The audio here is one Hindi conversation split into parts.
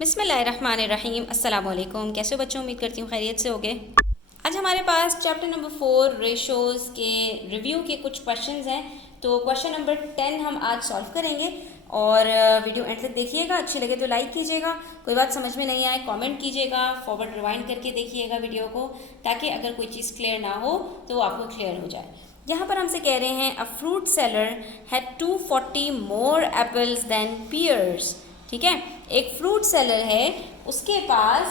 बिस्मिल्लाहिर्रहमानिर्रहीम। अस्सलाम वालेकुम। कैसे हो बच्चों? उम्मीद करती हूँ खैरियत से होगे। आज हमारे पास चैप्टर नंबर 4 रेशोज़ के रिव्यू के कुछ क्वेश्चंस हैं। तो क्वेश्चन नंबर 10 हम आज सॉल्व करेंगे और वीडियो एंड तक देखिएगा। अच्छी लगे तो लाइक कीजिएगा, कोई बात समझ में नहीं आए कमेंट कीजिएगा, फॉरवर्ड रिवाइंड करके देखिएगा वीडियो को, ताकि अगर कोई चीज़ क्लियर ना हो तो वो आपको क्लियर हो जाए। यहाँ पर हमसे कह रहे हैं a fruit seller had 240 more apples than pears. ठीक है, एक फ्रूट सेलर है, उसके पास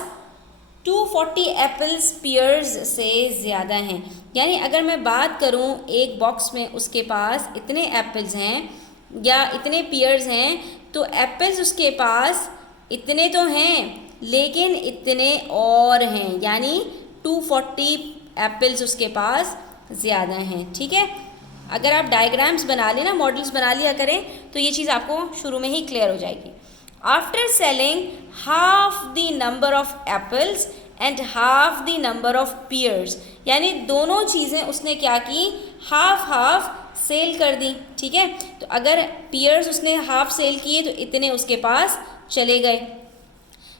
240 एप्पल्स पियर्स से ज़्यादा हैं। यानी अगर मैं बात करूं एक बॉक्स में उसके पास इतने एप्पल्स हैं या इतने पियर्स हैं, तो एप्पल्स उसके पास इतने तो हैं लेकिन इतने और हैं, यानी 240 एप्पल्स उसके पास ज़्यादा हैं। ठीक है, अगर आप डायग्राम्स बना लेना, मॉडल्स बना लिया करें तो ये चीज़ आपको शुरू में ही क्लियर हो जाएगी। After selling half the number of apples and half the number of pears, यानी दोनों चीज़ें उसने क्या की, हाफ हाफ सेल कर दी। ठीक है, तो अगर pears उसने हाफ सेल किए तो इतने उसके पास चले गए।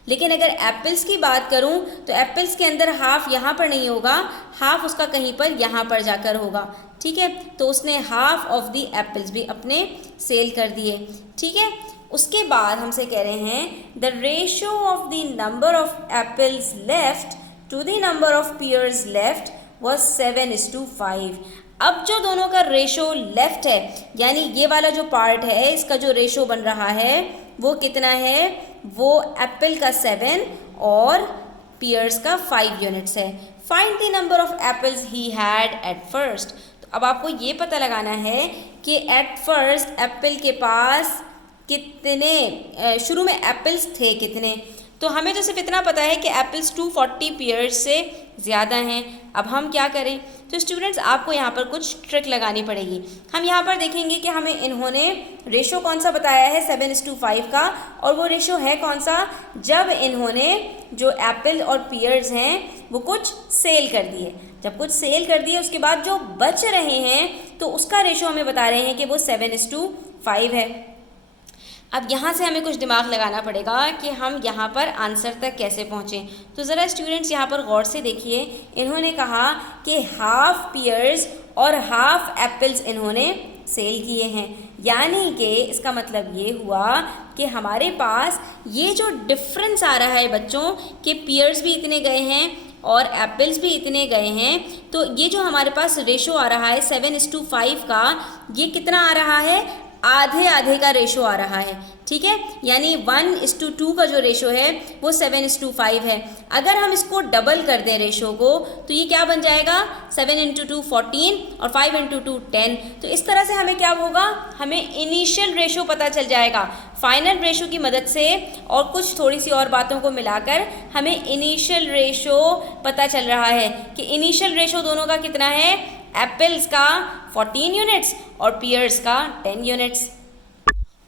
लेकिन अगर एप्पल्स की बात करूं तो एप्पल्स के अंदर हाफ यहाँ पर नहीं होगा, हाफ उसका कहीं पर यहाँ पर जाकर होगा। ठीक है, तो उसने हाफ ऑफ द एप्पल्स भी अपने सेल कर दिए। ठीक है, उसके बाद हमसे कह रहे हैं the ratio of the number of apples left to the number of pears left was 7:5। अब जो दोनों का रेशो लेफ्ट है, यानी ये वाला जो पार्ट है, इसका जो रेशो बन रहा है वो कितना है, वो एप्पल का 7 और पियर्स का 5 यूनिट्स है। Find the number of apples he had at first. तो अब आपको ये पता लगाना है कि एट फर्स्ट एप्पल के पास कितने, शुरू में एप्पल्स थे कितने। तो हमें तो सिर्फ इतना पता है कि एप्पल्स 240 पियर्स से ज़्यादा हैं। अब हम क्या करें? तो स्टूडेंट्स आपको यहाँ पर कुछ ट्रिक लगानी पड़ेगी। हम यहाँ पर देखेंगे कि हमें इन्होंने रेशो कौन सा बताया है 7:5 का, और वो रेशो है कौन सा, जब इन्होंने जो एप्पल और पियर्स हैं वो कुछ सेल कर दिए। जब कुछ सेल कर दिए उसके बाद जो बच रहे हैं तो उसका रेशो हमें बता रहे हैं कि वो 7:5 है। अब यहाँ से हमें कुछ दिमाग लगाना पड़ेगा कि हम यहाँ पर आंसर तक कैसे पहुँचें। तो ज़रा स्टूडेंट्स यहाँ पर गौर से देखिए, इन्होंने कहा कि हाफ पियर्स और हाफ एप्पल्स इन्होंने सेल किए हैं, यानी कि इसका मतलब ये हुआ कि हमारे पास ये जो डिफरेंस आ रहा है बच्चों कि पियर्स भी इतने गए हैं और एप्पल्स भी इतने गए हैं, तो ये जो हमारे पास रेशो आ रहा है 7:5 का, ये कितना आ रहा है, आधे आधे का रेशो आ रहा है। ठीक है, यानी 1:2 का जो रेशो है वो 7:5 है। अगर हम इसको डबल कर दें रेशो को तो ये क्या बन जाएगा, 7 × 2 14 और 5 × 2 10। तो इस तरह से हमें क्या होगा, हमें इनिशियल रेशो पता चल जाएगा। फाइनल रेशो की मदद से और कुछ थोड़ी सी और बातों को मिलाकर हमें इनिशियल रेशो पता चल रहा है कि इनिशियल रेशो दोनों का कितना है, एप्पल्स का 14 यूनिट्स और पियर्स का 10 यूनिट्स।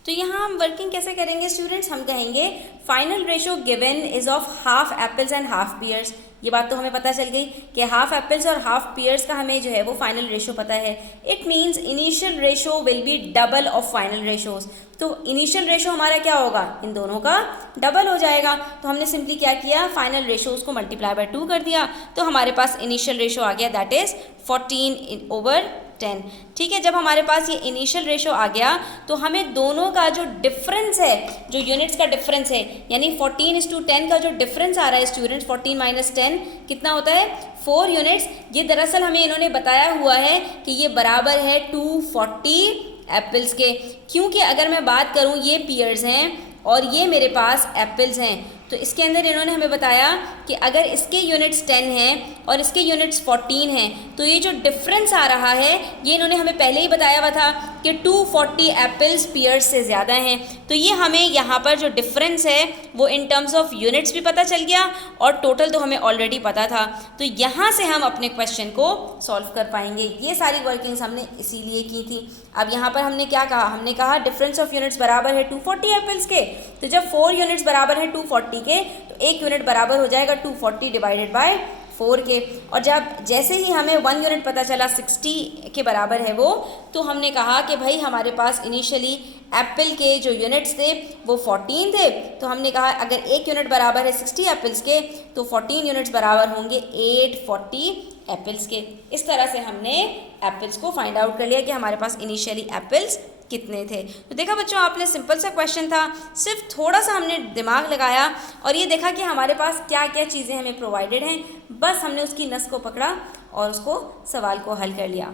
तो यहाँ हम वर्किंग कैसे करेंगे स्टूडेंट्स, हम कहेंगे final ratio given is of half apples and half pears. ये बात तो हमें पता चल गई कि हाफ एप्पल्स और हाफ पियर्स का हमें जो है वो फाइनल रेशो पता है। It means initial ratio will be double of final ratios. तो इनिशियल रेशो हमारा क्या होगा, इन दोनों का डबल हो जाएगा। तो हमने सिंपली क्या किया, फाइनल रेशोज को मल्टीप्लाई बाय 2 कर दिया, तो हमारे पास इनिशियल रेशो आ गया, दैट इज 14/10। ठीक है, जब हमारे पास ये इनिशियल रेशो आ गया तो हमें दोनों का जो डिफरेंस है, जो यूनिट्स का डिफरेंस है, यानी 14:10 का जो डिफरेंस आ रहा है स्टूडेंट्स, 14 - 10 कितना होता है, 4 यूनिट्स। ये दरअसल हमें इन्होंने बताया हुआ है कि ये बराबर है 240 एप्पल्स के, क्योंकि अगर मैं बात करूँ ये पियर्स हैं और ये मेरे पास एप्पल्स हैं, तो इसके अंदर इन्होंने हमें बताया कि अगर इसके यूनिट्स 10 हैं और इसके यूनिट्स 14 हैं, तो ये जो डिफरेंस आ रहा है ये इन्होंने हमें पहले ही बताया हुआ था कि 240 एप्पल्स पियर्स से ज़्यादा हैं। तो ये हमें यहाँ पर जो डिफरेंस है वो इन टर्म्स ऑफ यूनिट्स भी पता चल गया और टोटल तो हमें ऑलरेडी पता था। तो यहाँ से हम अपने क्वेश्चन को सॉल्व कर पाएंगे। ये सारी वर्किंग्स हमने इसीलिए की थी। अब यहाँ पर हमने क्या कहा, हमने कहा डिफरेंस ऑफ यूनिट्स बराबर है 240 एप्पल्स के। तो जब 4 यूनिट्स बराबर है 240 के, तो 1 यूनिट बराबर हो जाएगा 240 डिवाइडेड बाय 4 के। और जब जैसे ही हमें 1 यूनिट पता चला 60 के बराबर है वो, तो हमने कहा कि भाई हमारे पास इनिशियली एप्पल के जो यूनिट्स थे वो 14 थे, तो हमने कहा अगर 1 यूनिट बराबर है 60 एप्पल्स के तो 14 यूनिट्स बराबर होंगे 840 एप्पल्स के। इस तरह से हमने एप्पल्स को फाइंड आउट कर लिया कि हमारे पास इनिशियली एप्पल्स कितने थे। तो देखा बच्चों, आपने सिंपल सा क्वेश्चन था, सिर्फ थोड़ा सा हमने दिमाग लगाया और ये देखा कि हमारे पास क्या क्या चीज़ें हमें प्रोवाइडेड हैं, बस हमने उसकी नस को पकड़ा और उसको सवाल को हल कर लिया।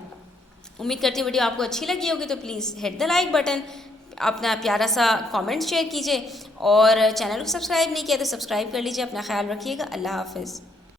उम्मीद करती हूँ वीडियो आपको अच्छी लगी होगी, तो please hit the like button, अपना प्यारा सा कमेंट शेयर कीजिए और चैनल को सब्सक्राइब नहीं किया तो सब्सक्राइब कर लीजिए। अपना ख्याल रखिएगा। अल्लाह हाफिज़।